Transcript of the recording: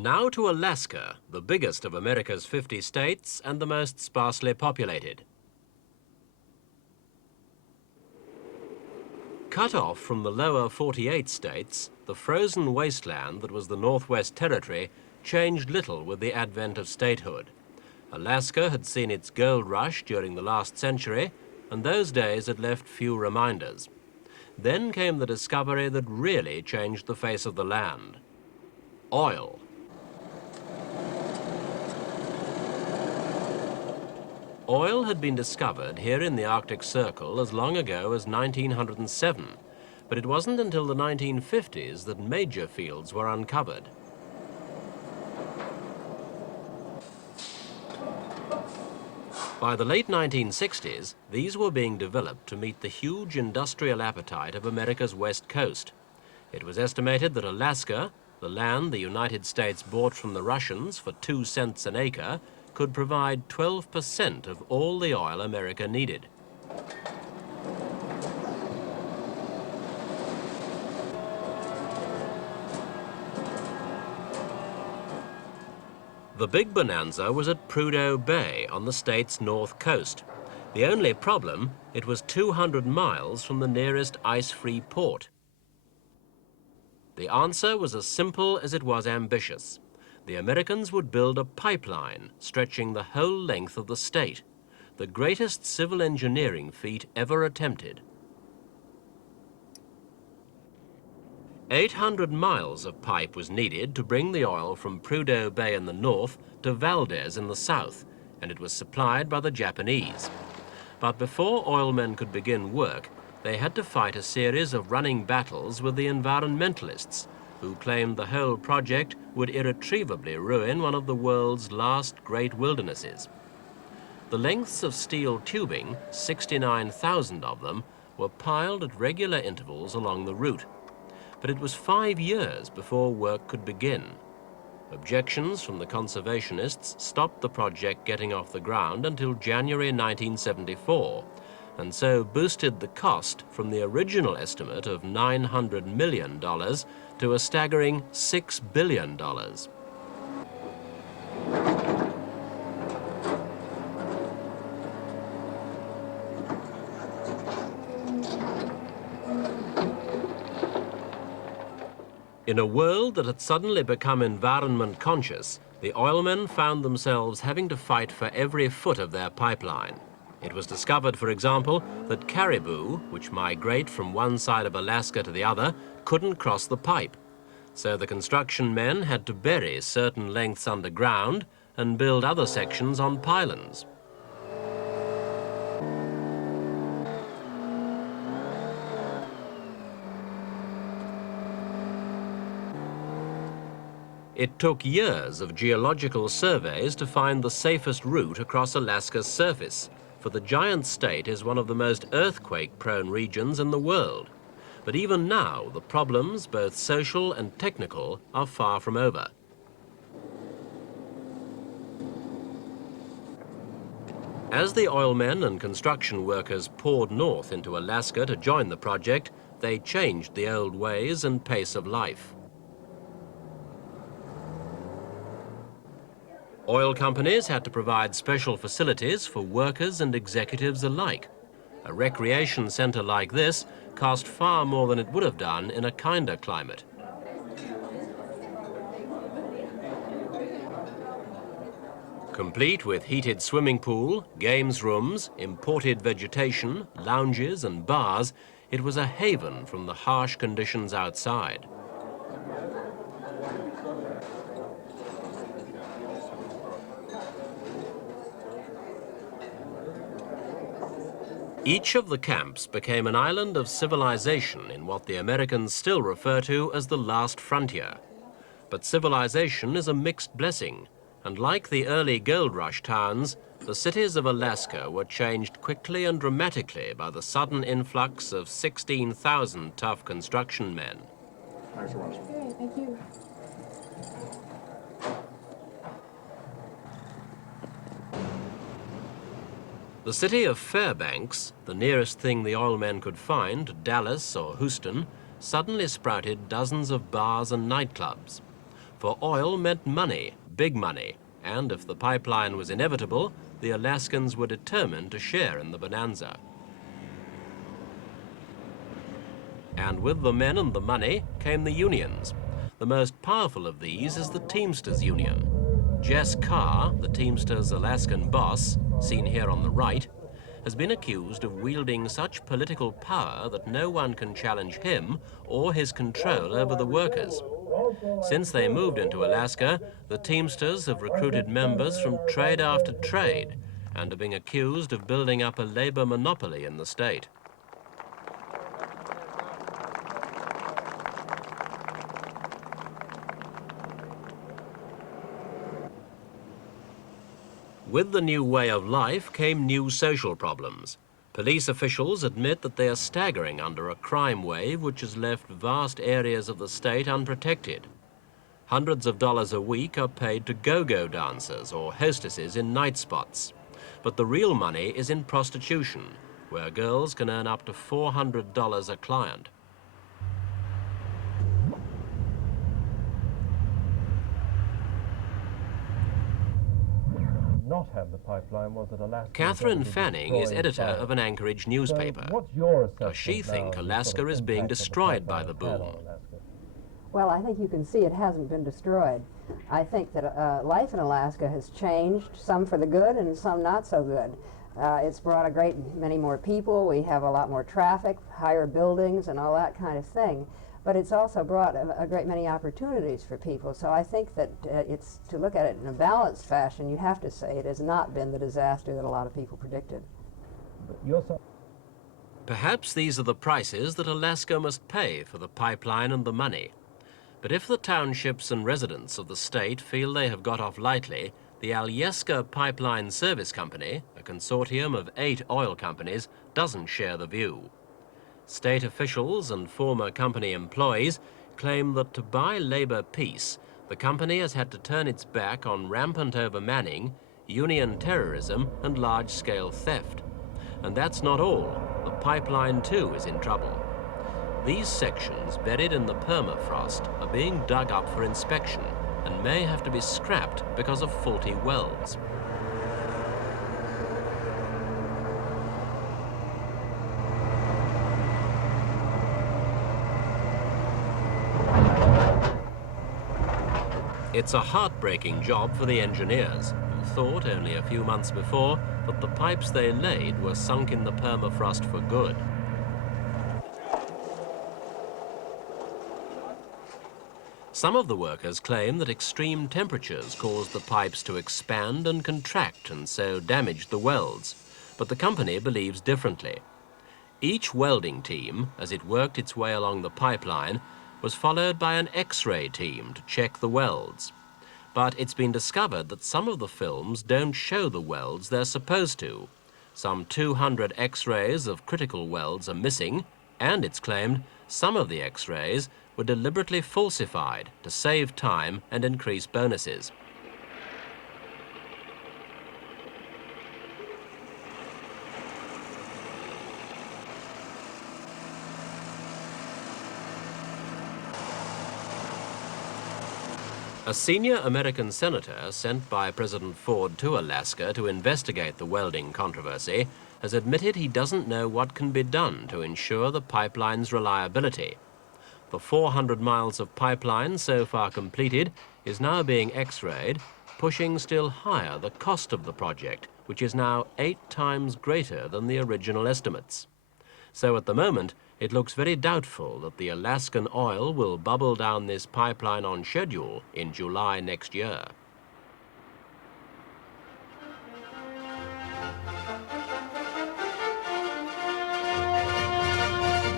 Now to Alaska, the biggest of America's 50 states and the most sparsely populated. Cut off from the lower 48 states, the frozen wasteland that was the Northwest Territory changed little with the advent of statehood. Alaska had seen its gold rush during the last century, and those days had left few reminders. Then came the discovery that really changed the face of the land: oil. Oil had been discovered here in the Arctic Circle as long ago as 1907, but it wasn't until the 1950s that major fields were uncovered. By the late 1960s, these were being developed to meet the huge industrial appetite of America's west coast. It was estimated that Alaska, the land the United States bought from the Russians for 2 cents an acre, could provide 12% of all the oil America needed. The big bonanza was at Prudhoe Bay on the state's north coast. The only problem, it was 200 miles from the nearest ice-free port. The answer was as simple as it was ambitious. The Americans would build a pipeline stretching the whole length of the state, the greatest civil engineering feat ever attempted. 800 miles of pipe was needed to bring the oil from Prudhoe Bay in the north to Valdez in the south, and it was supplied by the Japanese. But before oilmen could begin work, they had to fight a series of running battles with the environmentalists, who claimed the whole project would irretrievably ruin one of the world's last great wildernesses. The lengths of steel tubing, 69,000 of them, were piled at regular intervals along the route. But it was 5 years before work could begin. Objections from the conservationists stopped the project getting off the ground until January 1974, and so boosted the cost from the original estimate of $900 million to a staggering $6 billion. In a world that had suddenly become environment conscious, the oilmen found themselves having to fight for every foot of their pipeline. It was discovered, for example, that caribou, which migrate from one side of Alaska to the other, couldn't cross the pipe. So the construction men had to bury certain lengths underground and build other sections on pylons. It took years of geological surveys to find the safest route across Alaska's surface, for the giant state is one of the most earthquake-prone regions in the world. But even now, the problems, both social and technical, are far from over. As the oilmen and construction workers poured north into Alaska to join the project, they changed the old ways and pace of life. Oil companies had to provide special facilities for workers and executives alike. A recreation center like this cost far more than it would have done in a kinder climate. Complete with heated swimming pool, games rooms, imported vegetation, lounges and bars, it was a haven from the harsh conditions outside. Each of the camps became an island of civilization in what the Americans still refer to as the last frontier. But civilization is a mixed blessing, and like the early gold rush towns, the cities of Alaska were changed quickly and dramatically by the sudden influx of 16,000 tough construction men. Thanks so much. Okay, thank you. The city of Fairbanks, the nearest thing the oilmen could find to Dallas or Houston, suddenly sprouted dozens of bars and nightclubs. For oil meant money, big money, and if the pipeline was inevitable, the Alaskans were determined to share in the bonanza. And with the men and the money came the unions. The most powerful of these is the Teamsters Union. Jess Carr, the Teamsters' Alaskan boss, seen here on the right, has been accused of wielding such political power that no one can challenge him or his control over the workers. Since they moved into Alaska, the Teamsters have recruited members from trade after trade and are being accused of building up a labor monopoly in the state. With the new way of life came new social problems. Police officials admit that they are staggering under a crime wave which has left vast areas of the state unprotected. Hundreds of dollars a week are paid to go-go dancers or hostesses in night spots. But the real money is in prostitution, where girls can earn up to $400 a client. Not have the pipeline was that Alaska. Catherine Fanning is editor of an Anchorage newspaper. So what's your assessment? Does she think now, Alaska is being destroyed by the boom? Well, I think you can see it hasn't been destroyed. I think that life in Alaska has changed, some for the good and some not so good. It's brought a great many more people. We have a lot more traffic, higher buildings, and all that kind of thing. But it's also brought a great many opportunities for people. So I think that it's to look at it in a balanced fashion. You have to say it has not been the disaster that a lot of people predicted. Perhaps these are the prices that Alaska must pay for the pipeline and the money. But if the townships and residents of the state feel they have got off lightly, the Alyeska Pipeline Service Company, a consortium of 8 oil companies, doesn't share the view. State officials and former company employees claim that to buy labor peace, the company has had to turn its back on rampant overmanning, union terrorism, and large-scale theft. And that's not all. The pipeline, too, is in trouble. These sections, buried in the permafrost, are being dug up for inspection and may have to be scrapped because of faulty welds. It's a heartbreaking job for the engineers, who thought only a few months before that the pipes they laid were sunk in the permafrost for good. Some of the workers claim that extreme temperatures caused the pipes to expand and contract and so damaged the welds, but the company believes differently. Each welding team, as it worked its way along the pipeline, was followed by an X-ray team to check the welds. But it's been discovered that some of the films don't show the welds they're supposed to. Some 200 X-rays of critical welds are missing, and it's claimed some of the X-rays were deliberately falsified to save time and increase bonuses. A senior American senator sent by President Ford to Alaska to investigate the welding controversy has admitted he doesn't know what can be done to ensure the pipeline's reliability. The 400 miles of pipeline so far completed is now being X-rayed, pushing still higher the cost of the project, which is now 8 times greater than the original estimates. So at the moment, it looks very doubtful that the Alaskan oil will bubble down this pipeline on schedule in July next year.